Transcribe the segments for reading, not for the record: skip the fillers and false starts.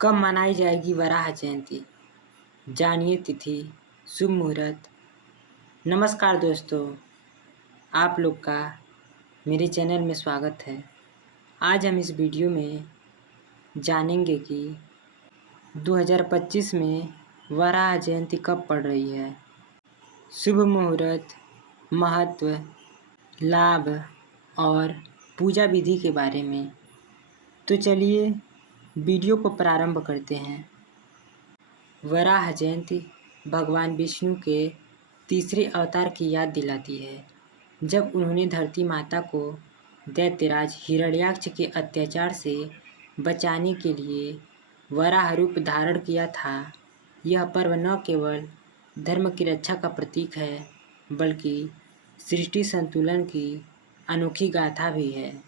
कब मनाई जाएगी वराह जयंती? जानिए तिथि, शुभ मुहूर्त। नमस्कार दोस्तों, आप लोग का मेरे चैनल में स्वागत है। आज हम इस वीडियो में जानेंगे कि 2025 में वराह जयंती कब पड़ रही है, शुभ मुहूर्त, महत्व, लाभ और पूजा विधि के बारे में। तो चलिए वीडियो को प्रारंभ करते हैं। वराह जयंती भगवान विष्णु के तीसरे अवतार की याद दिलाती है, जब उन्होंने धरती माता को दैत्यराज हिरण्याक्ष के अत्याचार से बचाने के लिए वराह रूप धारण किया था। यह पर्व न केवल धर्म की रक्षा का प्रतीक है, बल्कि सृष्टि संतुलन की अनोखी गाथा भी है।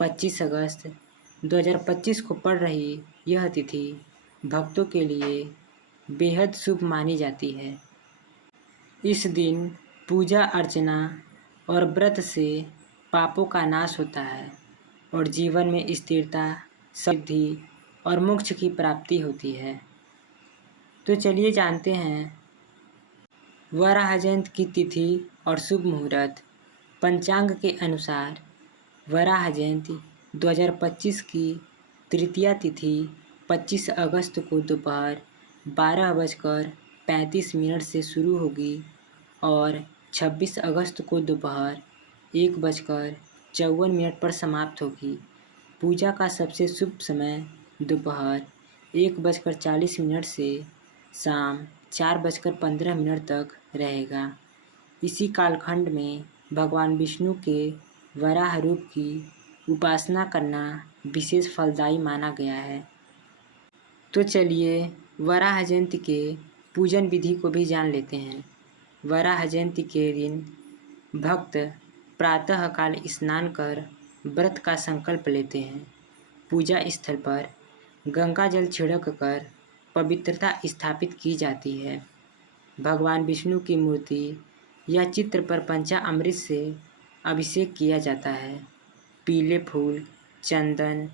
25 अगस्त 2025 को पड़ रही यह तिथि भक्तों के लिए बेहद शुभ मानी जाती है। इस दिन पूजा अर्चना और व्रत से पापों का नाश होता है और जीवन में स्थिरता, समृद्धि और मोक्ष की प्राप्ति होती है। तो चलिए जानते हैं वराह जयंती की तिथि और शुभ मुहूर्त। पंचांग के अनुसार वराह जयंती 2025 की तृतीया तिथि 25 अगस्त को दोपहर 12:35 से शुरू होगी और 26 अगस्त को दोपहर 1:54 पर समाप्त होगी। पूजा का सबसे शुभ समय दोपहर 1:40 से शाम 4:15 तक रहेगा। इसी कालखंड में भगवान विष्णु के वराह रूप की उपासना करना विशेष फलदायी माना गया है। तो चलिए वराह जयंती के पूजन विधि को भी जान लेते हैं। वराह जयंती के दिन भक्त प्रातःकाल स्नान कर व्रत का संकल्प लेते हैं। पूजा स्थल पर गंगा जल छिड़क कर पवित्रता स्थापित की जाती है। भगवान विष्णु की मूर्ति या चित्र पर पंचामृत से अभिषेक किया जाता है। पीले फूल, चंदन,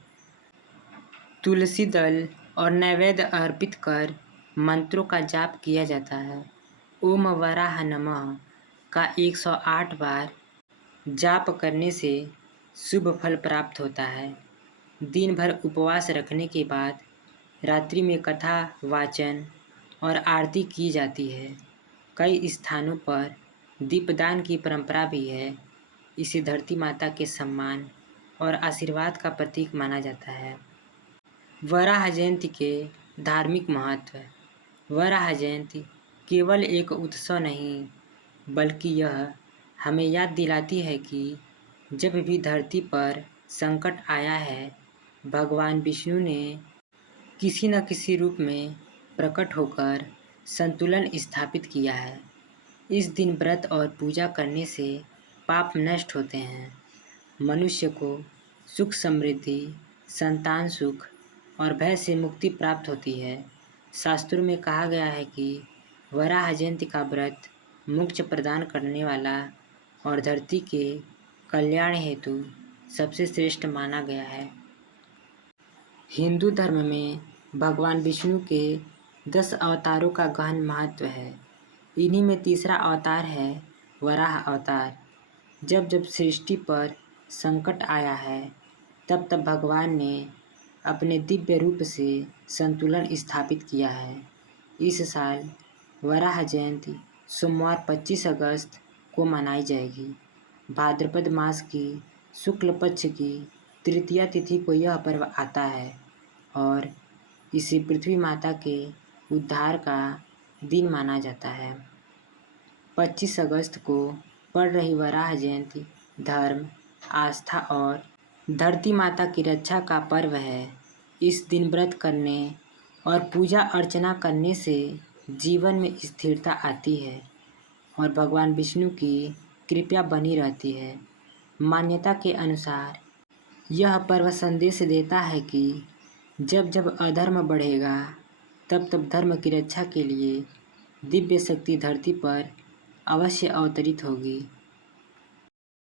तुलसी दल और नैवेद्य अर्पित कर मंत्रों का जाप किया जाता है। ओम वराह नमः का 108 बार जाप करने से शुभ फल प्राप्त होता है। दिन भर उपवास रखने के बाद रात्रि में कथा वाचन और आरती की जाती है। कई स्थानों पर दीपदान की परंपरा भी है। इसे धरती माता के सम्मान और आशीर्वाद का प्रतीक माना जाता है। वराह जयंती के धार्मिक महत्व। वराह जयंती केवल एक उत्सव नहीं, बल्कि यह हमें याद दिलाती है कि जब भी धरती पर संकट आया है, भगवान विष्णु ने किसी न किसी रूप में प्रकट होकर संतुलन स्थापित किया है। इस दिन व्रत और पूजा करने से पाप नष्ट होते हैं, मनुष्य को सुख समृद्धि, संतान सुख और भय से मुक्ति प्राप्त होती है। शास्त्रों में कहा गया है कि वराह जयंती का व्रत मोक्ष प्रदान करने वाला और धरती के कल्याण हेतु सबसे श्रेष्ठ माना गया है। हिंदू धर्म में भगवान विष्णु के 10 अवतारों का गहन महत्व है। इन्हीं में तीसरा अवतार है वराह अवतार। जब जब सृष्टि पर संकट आया है, तब तब भगवान ने अपने दिव्य रूप से संतुलन स्थापित किया है। इस साल वराह जयंती सोमवार 25 अगस्त को मनाई जाएगी। भाद्रपद मास की शुक्ल पक्ष की तृतीया तिथि को यह पर्व आता है और इसे पृथ्वी माता के उद्धार का दिन माना जाता है। 25 अगस्त को पड़ रही वराह जयंती धर्म, आस्था और धरती माता की रक्षा का पर्व है। इस दिन व्रत करने और पूजा अर्चना करने से जीवन में स्थिरता आती है और भगवान विष्णु की कृपा बनी रहती है। मान्यता के अनुसार यह पर्व संदेश देता है कि जब जब अधर्म बढ़ेगा, तब तब धर्म की रक्षा के लिए दिव्य शक्ति धरती पर अवश्य अवतरित होगी।